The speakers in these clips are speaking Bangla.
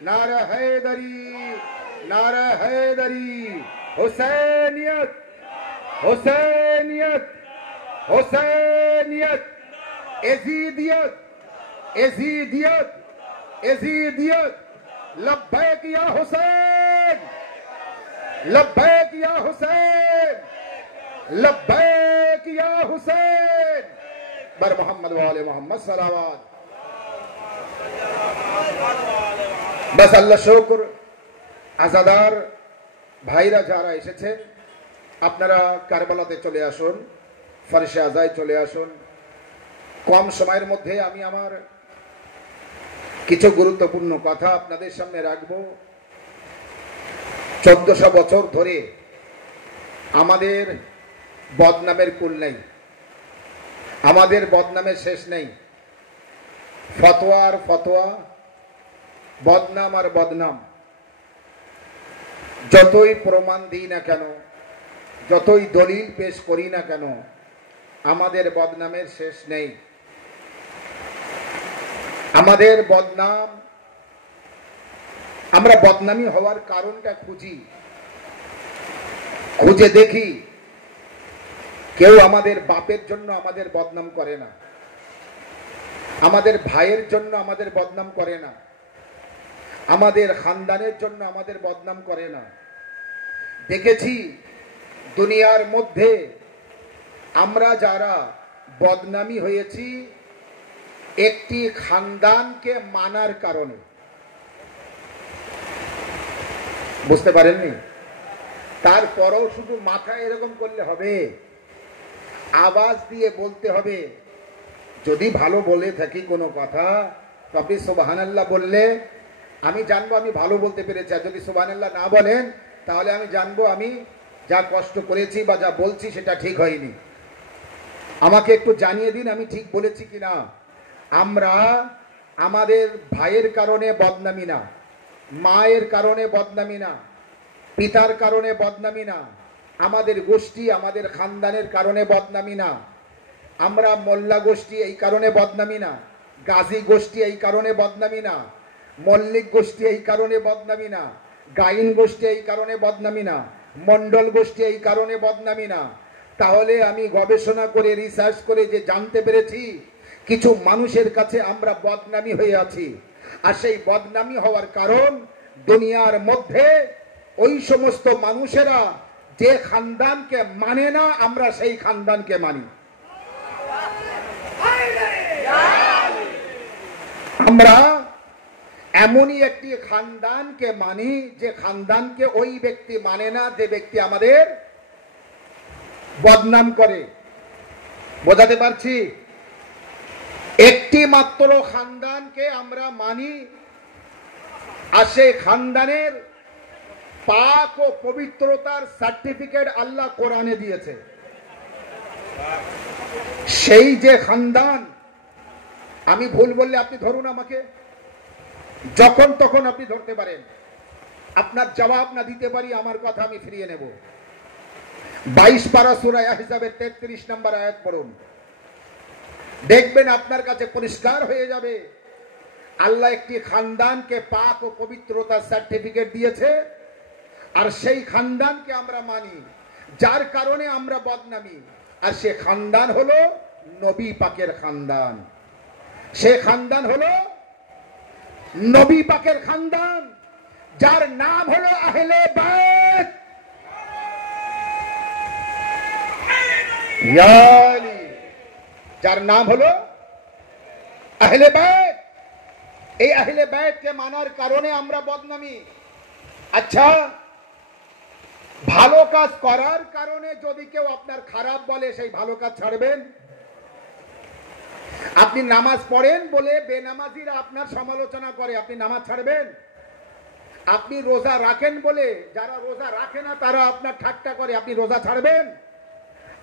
नारा हैदरी, नारा हैदरी, हुसैनियत, हुसैनियत, हुसैनियत, यजीदियत, यजीदियत, यजीदियत, लब्बैक या हुसैन, लब्बैक या हुसैन, लब्बैक या हुसैन। बर मोहम्मद वाले मोहम्मद सलावत। बस আল্লাহ শুকর। আজাদার ভাইরা যারা এসেছেন আপনারা কারবালাতে চলে আসুন, ফারশে আজায় চলে আসুন। কম সময়ের মধ্যে আমি আমার কিছু গুরুত্বপূর্ণ কথা আপনাদের সামনে রাখবো। 1400 বছর ধরে আমাদের বদনামের কুল নেই, আমাদের বদনামের শেষ নেই। ফতোয়া আর ফতোয়া, বদনাম আর বদনাম। যতই প্রমাণ দিই না কেন, যতই দলিল পেশ করি না কেন, আমাদের বদনামের শেষ নেই। আমাদের বদনাম, আমরা বদনামি হওয়ার কারণটা খুঁজি, খুঁজে দেখি। কেউ আমাদের বাপের জন্য আমাদের বদনাম করে না, আমাদের ভাইয়ের জন্য আমাদের বদনাম করে না, আমাদের খানদানের জন্য আমাদের বদনাম করে না। দেখেছি দুনিয়ার মধ্যে আমরা যারা বদনামি হয়েছি একটি খানদানকে মানার কারণে। বুঝতে পারেননি? তারপরেও শুধু মাথায় এরকম করলে হবে, আওয়াজ দিয়ে বলতে হবে। যদি ভালো বলে থাকি কোনো কথা, আপনি সুবহানাল্লাহ বললে আমি জানবো আমি ভালো বলতে পেরেছি। আর যদি সুবহানাল্লাহ না বলেন তাহলে আমি জানবো আমি যা কষ্ট করেছি বা যা বলছি সেটা ঠিক হয়নি। আমাকে একটু জানিয়ে দিন আমি ঠিক বলেছি কিনা। আমরা আমাদের ভাইয়ের কারণে বদনামি না, মায়ের কারণে বদনামি না, পিতার কারণে বদনামি না, আমাদের গোষ্ঠী আমাদের খানদানের কারণে বদনামি না, আমরা মোল্লা গোষ্ঠী এই কারণে বদনামি না, গাজী গোষ্ঠী এই কারণে বদনামি না, মল্লিক গোষ্ঠী এই কারণে বদনামি না, গাইন গোষ্ঠী এই কারণে বদনামি না, মন্ডল গোষ্ঠী এই কারণে বদনামি না। তাহলে আমি গবেষণা করে রিসার্চ করে যে জানতে পেরেছি কিছু মানুষের কাছে আমরা বদনামি হয়ে আছি। আর সেই বদনামি হওয়ার কারণ দুনিয়ার মধ্যে ওই সমস্ত মানুষেরা যে খানদানকে মানে না আমরা সেই খানদানকে মানি। আমরা এমনই একটি খানদানকে মানি যে খানদানকে ওই ব্যক্তি মানে না যে ব্যক্তি আমাদের বদনাম করে। বোঝাতে পারছি? একটি মাত্র খানদানকে আমরা মানি, আর সেই খানদানের পাক ও পবিত্রতার সার্টিফিকেট আল্লাহ কোরআনে দিয়েছে। সেই যে খানদান, আমি ভুল বললে আপনি ধরুন আমাকে, যখন তখন আপনি ধরতে পারেন, আপনার জবাব না দিতে পারি আমার কথা আমি ফিরিয়ে নেব। 22 পারা সূরা আহজাবের 33 নম্বর আয়াত পড়ুন, দেখবেন আপনার কাছে পরিষ্কার হয়ে যাবে আল্লাহ একটি খানদানকে পাক ও পবিত্রতার সার্টিফিকেট দিয়েছে, আর সেই খানদানকে আমরা মানি, যার কারণে আমরা বদনামি। আর সে খানদান হলো নবী পাকের খানদান, সে খানদান হলো নবী পাকের খানদান, যার নাম হলো আহলে বাইত। যার নাম হলো আহলে বাইত। এই আহলে বাইতকে মানার কারণে আমরা বদনামি। আচ্ছা, ভালো কাজ করার কারণে যদি কেউ আপনার খারাপ বলে সেই ভালো কাজ ছাড়বেন? আপনি নামাজ পড়েন বলে বেনামাজিরা আপনার সমালোচনা করে, আপনি নামাজ ছাড়বেন? আপনি রোজা রাখেন বলে যারা রোজা রাখে না তারা আপনার ঠাট্টা করে, আপনি রোজা ছাড়বেন?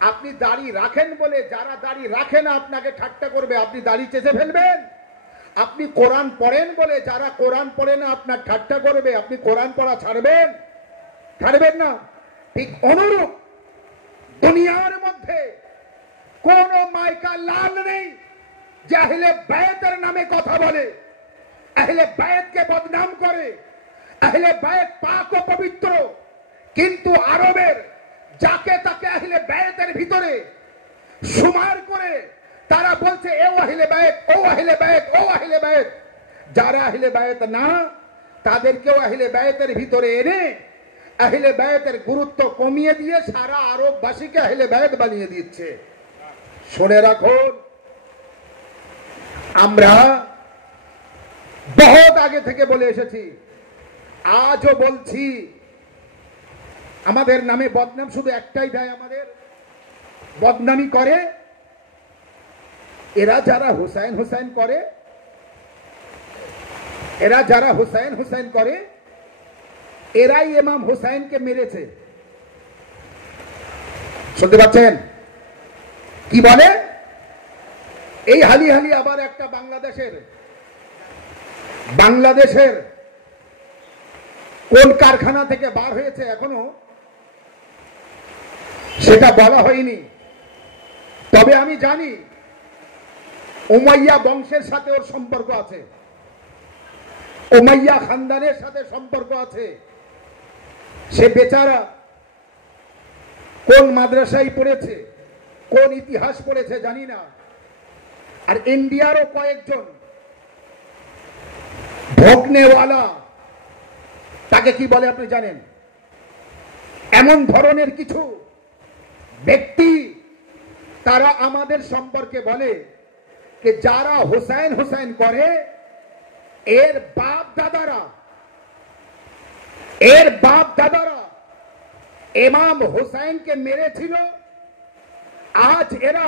আপনি দাড়ি রাখেন বলে যারা দাড়ি রাখে না আপনাকে ঠাট্টা করবে, আপনি দাড়ি চেঁচে ফেলবেন? আপনি কোরআন পড়েন বলে যারা কোরআন পড়ে না আপনার ঠাট্টা করবে, আপনি কোরআন পড়া ছাড়বেন? ছাড়বেন না। ঠিক অনুরূপ দুনিয়ার মধ্যে কোন মাইকা লাল নেই যে আহলে বাইতের নামে কথা বলে, আহলে বাইতকে বদনাম করে, আহলে বাইত পাক ও পবিত্র, কিন্তু আরবের যাকে তাকে আহলে বাইতের ভিতরে সুমার করে তারা বলছে ও আহলে বাইত, ও আহলে বাইত, ও আহলে বাইত। যারা আহলে বাইত না, তাদেরকেও আহলে বাইতের ভিতরে এনে আহলে বাইতের গুরুত্ব কমিয়ে দিয়ে সারা আরববাসীকে আহলে বাইত বানিয়ে দিচ্ছে। শুনে রাখুন, আমরা বহুত আগে থেকে বলে এসেছি, আজও বলছি, আমাদের নামে বদনাম শুধু একটাই দেয়, আমাদের বদনামি করে এরা যারা হুসাইন হুসাইন করে, এরা যারা হুসাইন হুসাইন করে, এরাই ইমাম হুসাইনকে মেরেছে। শুনতে পাচ্ছেন কি বলে? এই হালি হালি আবার একটা বাংলাদেশের কোন কারখানা থেকে বার হয়েছে এখনো সেটা বলা হয়নি, তবে আমি জানি উমাইয়া বংশের সাথে ওর সম্পর্ক আছে, উমাইয়া খানদানের সাথে সম্পর্ক আছে। সে বেচারা কোন মাদ্রাসায় পড়েছে, কোন ইতিহাস পড়েছে জানি না। আর ইন্ডিয়ারও কয়েকজন ভোগনেওয়ালা, তাকে কি বলে আপনি জানেন? এমন ধরনের কিছু ব্যক্তি তারা আমাদের সম্পর্কে বলে যে যারা হুসাইন হুসাইন করে এর বাপ দাদারা ইমাম হুসাইনকে মেরেছিল। আজ এরা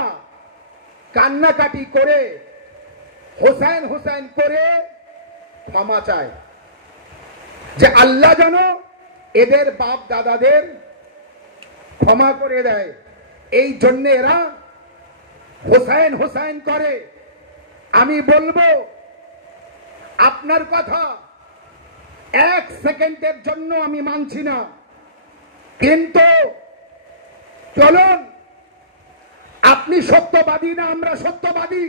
কান্নাকাটি করে হুসাইন হুসাইন করে ক্ষমা চায় যে আল্লাহ যেন এদের বাপ দাদাদের ক্ষমা করে দেয়। এই জন্য এরা হুসাইন হুসাইন করে। আমি বলবো, আপনার কথা এক সেকেন্ডের জন্য আমি মানছি না, কিন্তু চলুন, আপনি সত্যবাদী না, আমরা সত্যবাদী,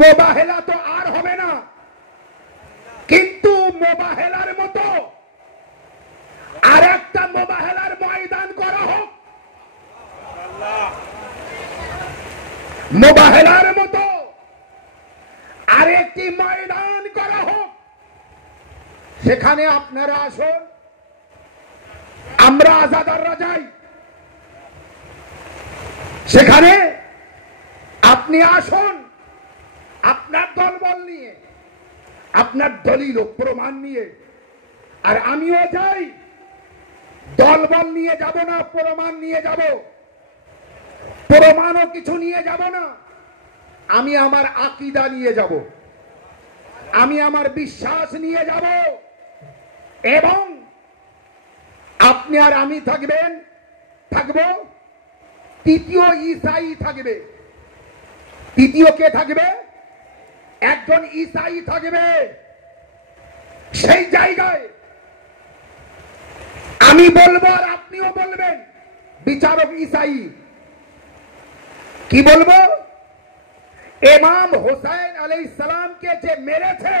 মোবাহেলা তো আর হবে না, কিন্তু মোবাহেলার মতো আর একটা মোবাহেলার ময়দান করা হোক, মোবাহেলার মতো আরেকটি ময়দান করা হোক। সেখানে আপনারা আসুন, আমরা আজাদাররা যাই, সেখানে আপনি আসুন আপনার দলবল নিয়ে, আপনার দলিল ও প্রমাণ নিয়ে, আর আমিও যাই, দলবল নিয়ে যাব না, প্রমাণ নিয়ে যাব। প্রমাণও কিছু নিয়ে যাব না, আমি আমার আকীদা নিয়ে যাব, আমি আমার বিশ্বাস নিয়ে যাব, এবং আপনি আর আমি থাকবো, তৃতীয় ঈসাই থাকবে। তৃতীয় কে থাকবে? একজন ঈসাই থাকবে। সেই জায়গায় আমি বলবো আর আপনিও বলবেন, বিচারক ঈসাই। কি বলবো? ইমাম হুসাইন আলাইহিস সালামকে যে মেরেছে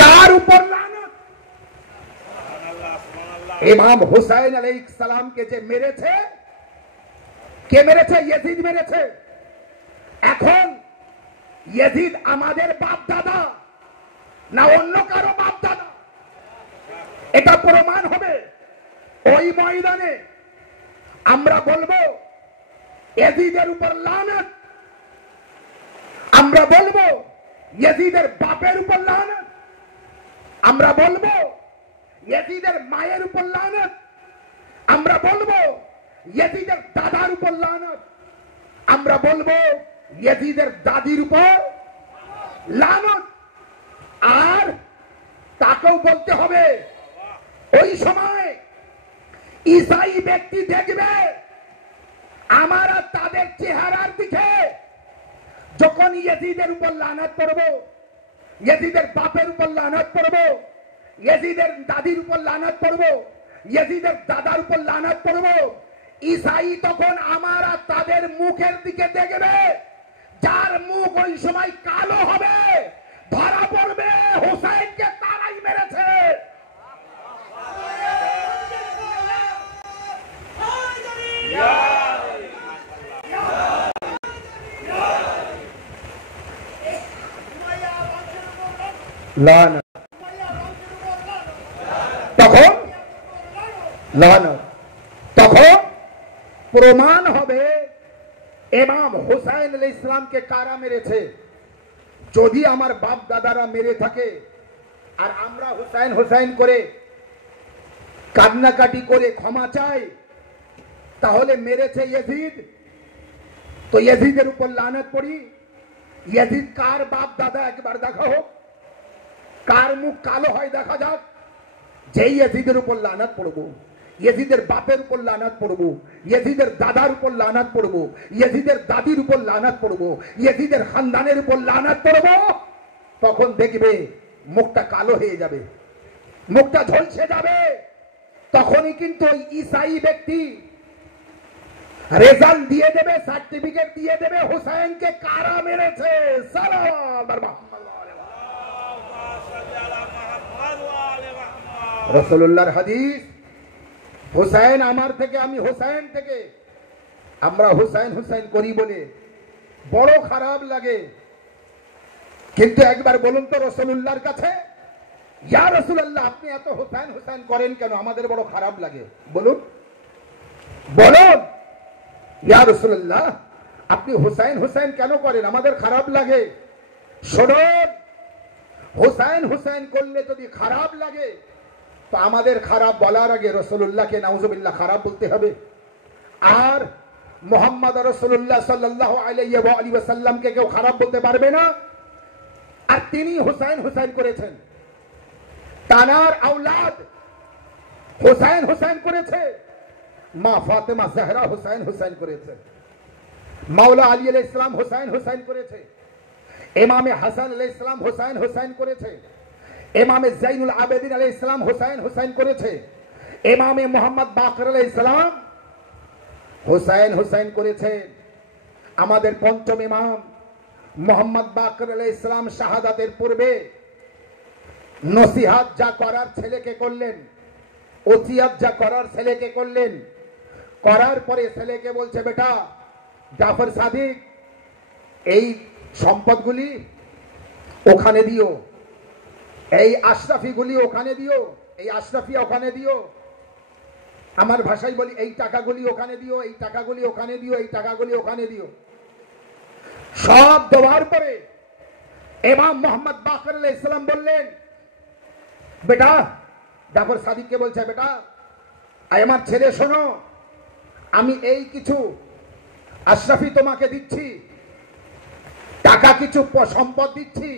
তার উপর লানত। ইমাম হুসাইন আলাইহিস সালামকে যে মেরেছে, কে মেরেছে? ইয়াজিদ মেরেছে। এখন ইয়াজিদ আমাদের বাপ দাদা না অন্য কারো বাপ দাদা? এটা প্রমাণ হবে ওই ময়দানে। আমরা বলবো ইয়াজিদের উপর লানত, আমরা বলবো ইয়াজিদের বাপের উপর লানত, আমরা বলবো ইয়াজিদের মায়ের উপর লানত, আমরা বলবো ইয়াজিদের দাদার উপর লানত, আমরা বলবো ইয়াজিদের দাদির উপর লানত। আর তাকেও বলতে হবে, ওই সময় ঈসাই ব্যক্তি দেখবে আমরা তাদের চেহারার দিকে যখন ইয়াজিদের উপর লানত করব, ইয়াজিদের বাপের উপর লানত করব, ইয়াজিদের দাদির উপর লানত করব, ইয়াজিদের দাদার উপর লানত করব, ঈসাই তখন আমরা তাদের মুখের দিকে দেখবে, যার মুখ ওই সময় কালো হবে, ধরা পড়বে লানত, তখন লানত, তখন প্রমাণ হবে ইমাম হুসাইন আলাইহিস সালামকে কারা মেরেছে। যদি আমার বাপ দাদারা মেরে থাকে আর আমরা হুসাইন হুসাইন করে কান্নাকাটি করে ক্ষমা চাই, তাহলে মেরেছে ইয়াজিদ, তো ইয়াজিদের উপর লানত পড়ি। ইয়াজিদ কার বাপ দাদা একবার দেখা হোক, কার মুখ কালো হয় দেখা যাক, যেই ইয়াজিদের উপর লানত পড়বো, ইয়াজিদের বাপের উপর লানত পড়বো, ইয়াজিদের দাদার উপর লানত পড়বো, ইয়াজিদের দাদির উপর লানত পড়বো, ইয়াজিদের খানদানের উপর লানত পড়বো, তখন দেখবে মুখটা কালো হয়ে যাবে, মুখটা ঝলসে যাবে। তখনই কিন্তু ওই ঈসাই ব্যক্তি রেজাল্ট দিয়ে দেবে, সার্টিফিকেট দিয়ে দেবে হুসাইনকে কারা মেরেছে। রাসূলুল্লাহর হাদিস, হুসাইন আমার থেকে, আমি হুসাইন থেকে। আমরা হুসাইন হুসাইন করি বলে বড় খারাপ লাগে, কিন্তু একবার বলুন তো রাসূলুল্লাহর কাছে, ইয়া রাসূলুল্লাহ আপনি এত হুসাইন হুসাইন করেন কেন, আমাদের বড় খারাপ লাগে। বলুন বলুন, ইয়া রাসূলুল্লাহ আপনি হুসাইন হুসাইন কেন করেন, আমাদের খারাপ লাগে। শুনুন, হুসাইন হুসাইন করলে যদি খারাপ লাগে, তো আমাদের খারাপ বলার আগে রাসূলুল্লাহকে নাউজুবিল্লাহ খারাপ বলতে হবে। আর মুহাম্মদ রাসূলুল্লাহ সাল্লাল্লাহু আলাইহি ওয়া আলিহি ওয়াসাল্লামকে কেউ খারাপ বলতে পারবে না। আর তিনি হুসাইন হুসাইন করেছেন, তানার আওলাদ হুসাইন হুসাইন করেছে, মা ফাতেমা জাহরা হুসাইন হুসাইন করেছে, মাওলা আলী আলাইহিস সালাম হুসাইন হুসাইন করেছে, ইমামে হাসান আলাইহিস সালাম হুসাইন হুসাইন করেছে, ইমামে জাইনুল আবেদিন আলাইহিস সালাম হুসাইন হুসাইন করেছে, ইমামে মুহাম্মদ বাকর আলাইহিস সালাম হুসাইন হুসাইন করেছে। আমাদের পঞ্চম ইমাম মুহাম্মদ বাকর আলাইহিস সালাম শাহাদাতের পূর্বে নসিহত যা করার ছেলেকে করলেন, ওসিয়ত যা করার ছেলেকে করলেন, করার পরে ছেলেকে বলছে বেটা জাফর সাদিক এই সম্পদগুলি ওখানে দিও, এই আশরাফিগুলি ওখানে দিও, এই আশরাফিয়া ওখানে দিও, আমার ভাষায় বলি এই টাকাগুলি ওখানে দিও, এই টাকাগুলি ওখানে দিও, এই টাকাগুলি ওখানে দিও। সব দেওয়ার পরে ইমাম মুহাম্মদ বাকর আলাইহিস সালাম বললেন বেটা, জাফর সাদিককে বলছে বেটা আমার ছেলে শোনো, আমি এই কিছু আশরাফি তোমাকে দিচ্ছি, টাকা কিছু সম্পদ দিচ্ছি,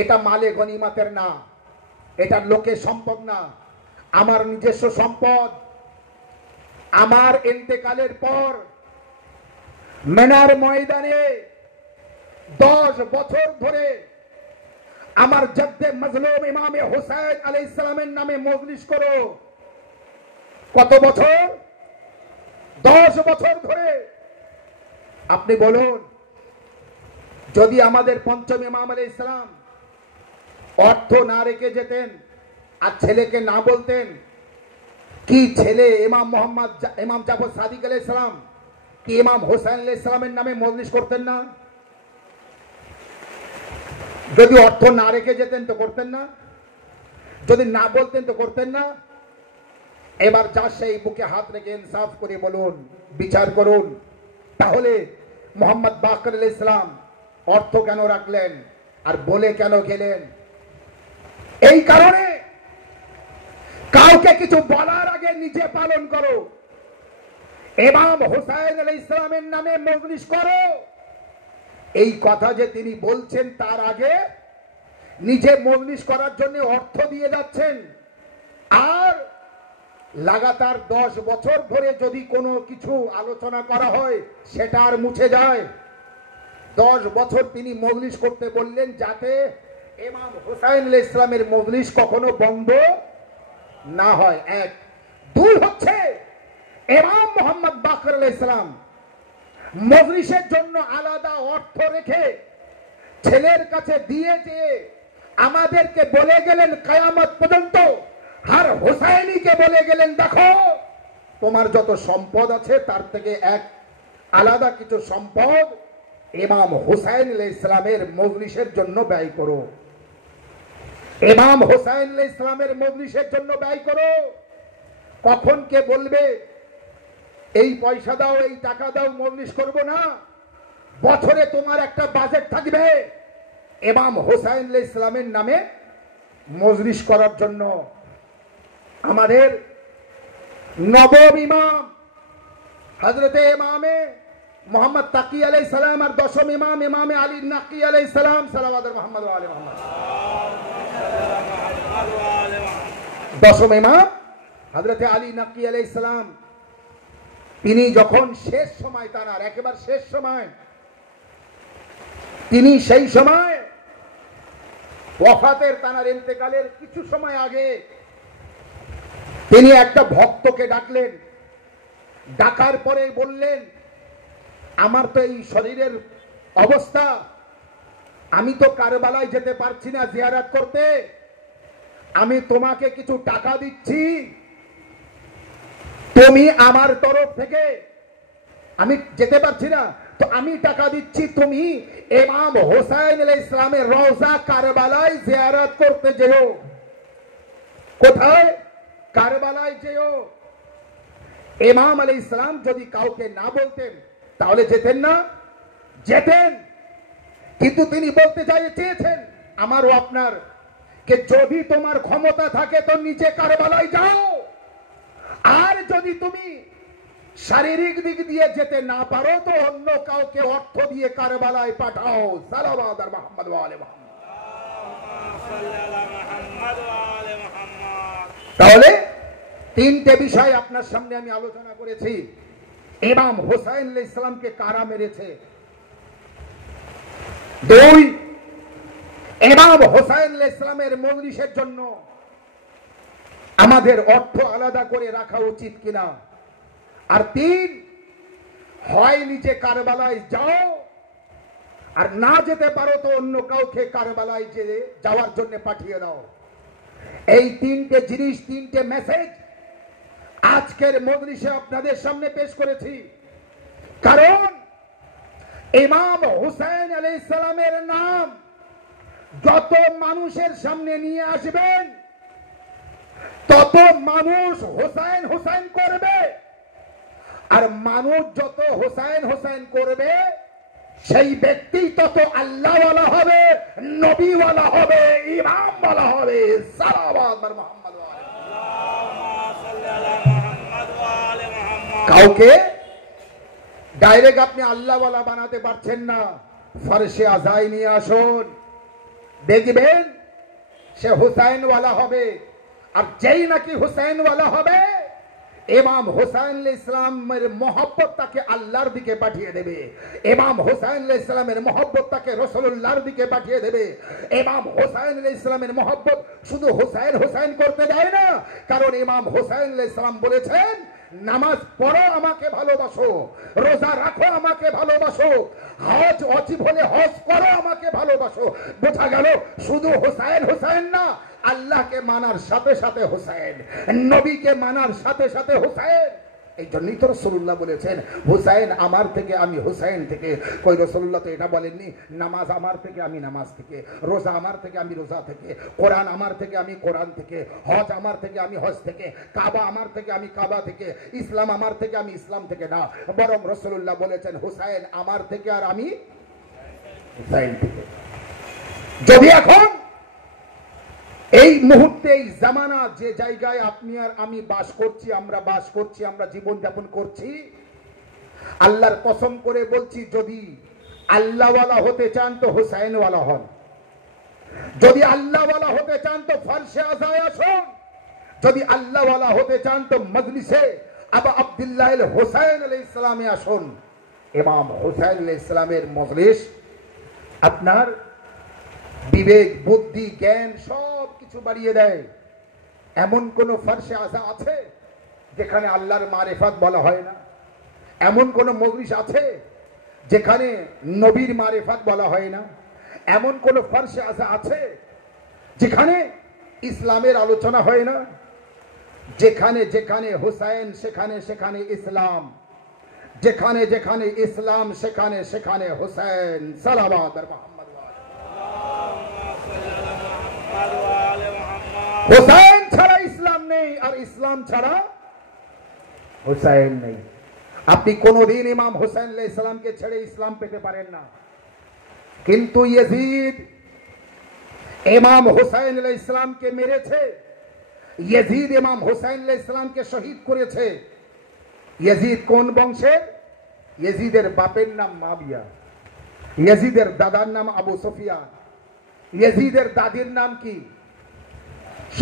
এটা মালে গনিমতের না, এটা লোকের সম্পদ না, আমার নিজস্ব সম্পদ। আমার ইন্তেকালের পর মেনার ময়দানে 10 বছর ধরে আমার জদ্দে মজলুম ইমামে হুসাইন আলাইহিস সালামের নামে মজলিস করো। কত বছর? 10 বছর ধরে। আপনি বলুন, যদি আমাদের পঞ্চম ইমাম আলাইহিস সালাম অর্থ না রেখে যেতেন আর ছেলেকে না বলতেন, কি ছেলে ইমাম জাফর সাদিক আলাইহিস সালাম কি ইমাম হুসাইন আলাইহিস সালামের নামে মজলিস করতেন না? যদি অর্থ না রেখে যেতেন তো করতেন না, যদি না বলতেন তো করতেন না। এবার যা সেই বুকে হাত রেখে ইনসাফ করে বলুন, বিচার করুন, তাহলে মুহাম্মদ বাকর আলাইহিস সালাম অর্থ কেন রাখলেন আর বলে কেন গেলেন? এই কারণে কাউকে কিছু বলার আগে নিজে পালন করো। ইমাম হুসাইন আলাইহিস সালামের নামে মজলিস করো, এই কথা যে তিনি বলছেন তার আগে নিজে মজলিস করার জন্য অর্থ দিয়ে যাচ্ছেন। আর লাগাতার 10 বছর ধরে যদি কোনো কিছু আলোচনা করা হয় সেটা আর মুছে যায়। 10 বছর তিনি মজলিস করতে বললেন যাতে ইমাম হুসাইন আলাইহিস সালামের মজলিস কখনো বন্ধ না হয়। 1 2 হচ্ছে ইমাম মুহাম্মদ বাকর আলাইহিস সালাম মজলিসের জন্য আলাদা অর্থ রেখে ছেলের কাছে দিয়ে যে আমাদেরকে বলে গেলেন কিয়ামত পর্যন্ত, আর হুসাইনিকে বলে গেলেন দেখো তোমার যত সম্পদ আছে তার থেকে এক আলাদা কিছু সম্পদ ইমাম হুসাইন আলাইহিস সালামের মজলিসের জন্য ব্যয় করো। ইমাম হোসেন আলাইহিস সালামের মজলিসের জন্য ব্যয় করো। কখন কে বলবে এই পয়সা দাও, এই টাকা দাও, মজলিস করব না? বছরে তোমার একটা বাজেট থাকবে ইমাম হোসেন আলাইহিস সালামের নামে মজলিস করার জন্য। আমাদের নবম ইমাম হযরতে ইমামে মোহাম্মদ তাকি আলাইহিস সালাম আর দশম ইমাম ইমামে আলী নাকি আলাইহিস সালাম, সালাওয়াত মুহাম্মদ ওয়া আলি মুহাম্মদ। দশম ইমাম হযরতে আলী নাকি আলাইহিস সালাম, তিনি যখন শেষ সময়, তার একেবারে শেষ সময়, তিনি সেই সময় ওয়াফাতের, তার ইন্তেকালের কিছু সময় আগে তিনি একটা ভক্তকে ডাকলেন। ডাকার পরে বললেন, আমার তো এই শরীরের অবস্থা, আমি তো কারবালায় যেতে পারছি না জিয়ারত করতে, আমি তোমাকে কিছু টাকা দিচ্ছি, তুমি আমার তরফ থেকে, আমি যেতে পারছি না তো আমি টাকা দিচ্ছি, তুমি ইমাম হোসেন আলাইহিস সালামের রওজা কারবালায় জিয়ারত করতে যেও। কোথায়? কারবালায় যেও। ইমাম আলাইহিস সালাম যদি কাউকে না বলতেন তাহলে যেতেন না? যেতেন। কিন্তু তিনি বলতে চেয়েছেন আমারও আপনার, কে যদি তোমার ক্ষমতা থাকে তো নিচে কারবালায় যাও, আর যদি তুমি শারীরিক দিক দিয়ে যেতে না পারো তো অন্য কাউকে অর্থ দিয়ে কারবালায় পাঠাও। সালাওয়াত মুহাম্মদ ওয়া আলি মুহাম্মদ। তাহলে তিনটে বিষয় আপনার সামনে আমি আলোচনা করেছি। ইমাম হোসেন আলাইহিস সালামকে কারা মেরেছে? দুই, ইমাম হোসেন আলাইহিস সালামের মজলিসের জন্য আমাদের অর্থ আলাদা করে রাখা উচিত কিনা? আর তিন, হয় নিচে কারবালায় যাও, আর না যেতে পারো তো অন্য কাউকে কারবালায় যাওয়ার জন্য পাঠিয়ে দাও। এই তিনটে জিনিস, তিনটে মেসেজ আজকের মজলিসে আপনাদের সামনে পেশ করেছি। কারণ ইমাম হোসেন আলাইহিস সালামের নাম যত মানুষের সামনে নিয়ে আসবেন তত মানুষ হোসেন হোসেন করবে, আর মানুষ যত হোসেন হোসেন করবে সেই ব্যক্তি তত আল্লাহওয়ালা হবে, নবীওয়ালা হবে, ইমামওয়ালা হবে। সালাওয়াত মুহাম্মদ ওয়া আলি মুহাম্মদ। কাউকে ডাইরেক্ট আপনি আল্লাহওয়ালা বানাতে পারছেন না। ফারশে আজাই নিয়ে আসুন, দেখবেন সে হুসাইনওয়ালা হবে। আর যেই নাকি হুসাইনওয়ালা হবে, ইমাম হোসেন আলাইহিস সালামের মহব্বত তাকে আল্লাহর দিকে পাঠিয়ে দেবে। ইমাম হোসেন আলাইহিস সালামের মহব্বত তাকে রাসূলুল্লাহর দিকে পাঠিয়ে দেবে। ইমাম হোসেন আলাইহিস সালামের মহব্বত শুধু হোসেন হোসেন করতে দেয় না, কারণ ইমাম হোসেন আলাইহিস সালাম বলেছেন, নামাজ পড়ো আমাকে ভালোবাসো, রোজা রাখো আমাকে ভালোবাসো, হজ ওয়াজিব হলে হজ করো আমাকে ভালোবাসো। বোঝা গেল শুধু হোসেন হোসেন না, আল্লাহকে মানার সাথে সাথে হোসেন, নবীকে মানার সাথে সাথে হোসেন। এই জন্যই তো রাসূলুল্লাহ বলেছেন, হুসাইন আমার থেকে আমি হুসাইন থেকে। কই রাসূলুল্লাহ তো এটা বলেননি, নামাজ আমার থেকে আমি নামাজ থেকে, রোজা আমার থেকে আমি রোজা থেকে, কোরআন আমার থেকে আমি কোরআন থেকে, হজ আমার থেকে আমি হজ থেকে, কাবা আমার থেকে আমি কাবা থেকে, ইসলাম আমার থেকে আমি ইসলাম থেকে না। বরং রাসূলুল্লাহ বলেছেন হুসাইন আমার থেকে আর আমি হুসাইন থেকে। যদি এখন এই মুহূর্তে, এই জামানা, যে জায়গায় আপনি আর আমি বাস করছি, আমরা জীবন যাপন করছি, আল্লাহর কসম করে বলছি, যদি আল্লাহওয়ালা হতে চান তো হুসাইনওয়ালা হন, যদি আল্লাহওয়ালা হতে চান তো ফারশে আজায় আসুন, যদি আল্লাহওয়ালা হতে চান তো মজলিসে আবু আব্দুল্লাহ হোসেন আলাইহিস সালামে আসুন। ইমাম হোসেন আলাইহিস সালামের মজলিস আপনার বিবেক, বুদ্ধি, জ্ঞান সব কিছু বাড়িয়ে দেয়। এমন কোন ফারশে আজা আছে যেখানে আল্লাহর মারিফাত বলা হয় না? এমন কোন মজলিস আছে যেখানে নবীর মারিফাত বলা হয় না? এমন কোন ফারশে আজা আছে যেখানে ইসলামের আলোচনা হয় না? যেখানে যেখানে হুসাইন সেখানে সেখানে ইসলাম, যেখানে যেখানে ইসলাম সেখানে সেখানে হুসাইন। সালাওয়াত মুহাম্মদ ওয়া আলি হুসাইন ছাড়া ইসলাম নেই, আর ইসলাম ছাড়া হুসাইন নেই। আপনি কোনদিন ইমাম হুসাইন আলাইহিস সালামকে ছেড়ে ইসলাম পেতে পারেন না। কিন্তু ইয়াজিদ ইমাম হুসাইন আলাইহিস সালামকে মেরেছে, ইয়াজিদ ইমাম হুসাইন আলাইহিস সালামকে শহীদ করেছে। ইয়াজিদ কোন বংশের? ইয়াজিদের বাপের নাম মাবিয়া, ইয়াজিদের দাদার নাম আবু সুফিয়ান, ইয়াজিদের দাদির নাম কি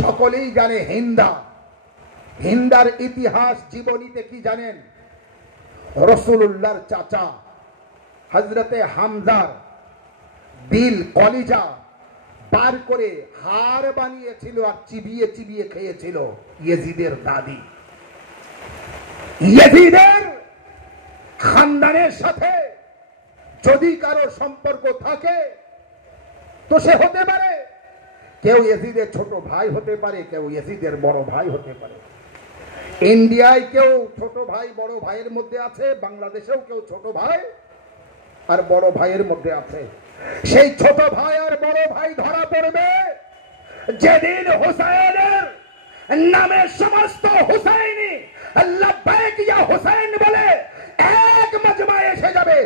সকলেই জানে, হিন্দা। হিন্দার ইতিহাস জীবনীতে কি জানেন? রাসূলুল্লাহর চাচা হযরতে হামজার দিল কলিজা বার করে হাড় বানিয়েছিল আর চিবিয়ে চিবিয়ে খেয়েছিল ইয়াজিদের দাদি। ইয়াজিদের খানদানের সাথে যদি কারো সম্পর্ক থাকে তো সে হতে পারে, কেউ ইয়াজিদের ছোট ভাই হতে পারে, কেউ ইয়াজিদের বড় ভাই হতে পারে। ইন্ডিয়ায় কেউ ছোট ভাই বড় ভাইয়ের মধ্যে আছে, বাংলাদেশেও কেউ ছোট ভাই আর বড় ভাইয়ের মধ্যে আছে। সেই ছোট ভাই আর বড় ভাই ধরা পড়বে যেদিন হুসাইনের নামে সমস্ত হুসাইনি লব্বাইক ইয়া হুসাইন বলে এক মজমায় এসে যাবে,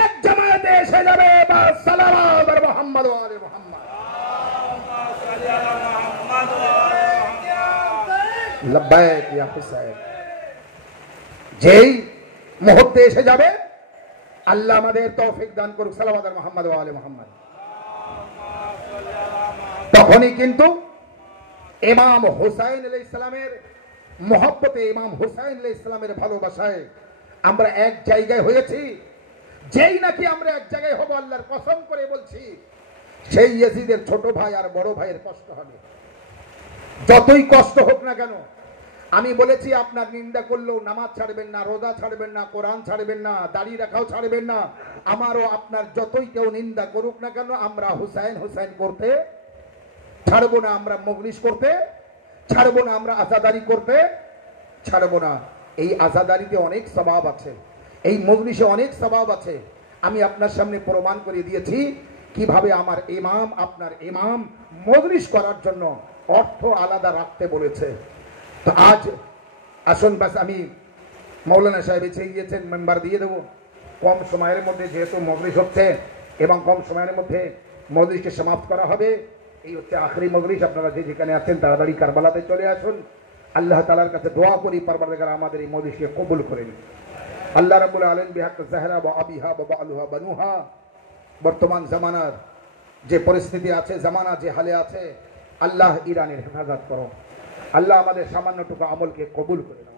এক জামায়াতে এসে যাবে। বাস সালাওয়াত আর মুহাম্মদ ওয়া আলি মুহাম্মদ, লব্বাইক ইয়া হুসাইন। যেই মুহূর্তে এসে যাবে, আল্লাহ আমাদের তৌফিক দান করুক। সালাওয়াত আর মুহাম্মদ ওয়া আলি মুহাম্মদ। তখনই কিন্তু ইমাম হুসাইন আলাইহিস সালামের মহব্বতে, ইমাম হুসাইন আলাইহিস সালামের ভালোবাসায় আমরা এক জায়গায় হয়েছি। যেই নাকি আমরা এক জায়গায় হব, আল্লাহর কসম করে বলছি, সেই ইয়াজিদের ছোট ভাই আর বড় ভাইয়ের কষ্ট হবে। যতই কষ্ট হোক না কেন, আমি বলেছি আপনার নিন্দা করলেও নামাজ ছাড়বেন না, রোজা ছাড়বেন না, কোরআন ছাড়বেন না, দাড়ি রাখাও ছাড়বেন না। আমারও আপনার যতই কেউ নিন্দা করুক না কেন, আমরা হুসাইন হুসাইন করতে ছাড়বো না, আমরা মজলিস করতে ছাড়বো না, আমরা আজাদারি করতে ছাড়বো না। এই আজাদারিতে অনেক সওয়াব আছে, এই মজলিসে অনেক সওয়াব আছে। আমি আপনার সামনে প্রমাণ করে দিয়েছি কিভাবে আমার ইমাম, আপনার ইমাম মজলিস করার জন্য অর্থ আলাদা রাখতে বলেছে। তো আজ আসুন, বাস আমি মৌলানা সাহেব এসে গিয়েছেন, মেম্বার দিয়ে দেবো। কম সময়ের মধ্যে যেহেতু মজলিস হচ্ছে এবং কম সময়ের মধ্যে মজলিসকে সমাপ্ত করা হবে, এই হচ্ছে আখরি মজলিস। আপনারা যে যেখানে আছেন তাড়াতাড়ি কারবালাতে চলে আসুন। আল্লাহ তাআলার কাছে দোয়া করি পরবর্তীকালে আমাদের এই মজলিসকে কবুল করে নিন। আল্লাহ রাব্বুল আলামিন বিহাক্ক যাহরা ওয়া আবিহা ওয়া বালুহা বানুহা, বর্তমান জামানার যে পরিস্থিতি আছে, জামানা যে হালে আছে, আল্লাহ ইরানের হেফাজত করো। আল্লাহ আমাদের সামান্যটুকু আমলকে কবুল করে নাও।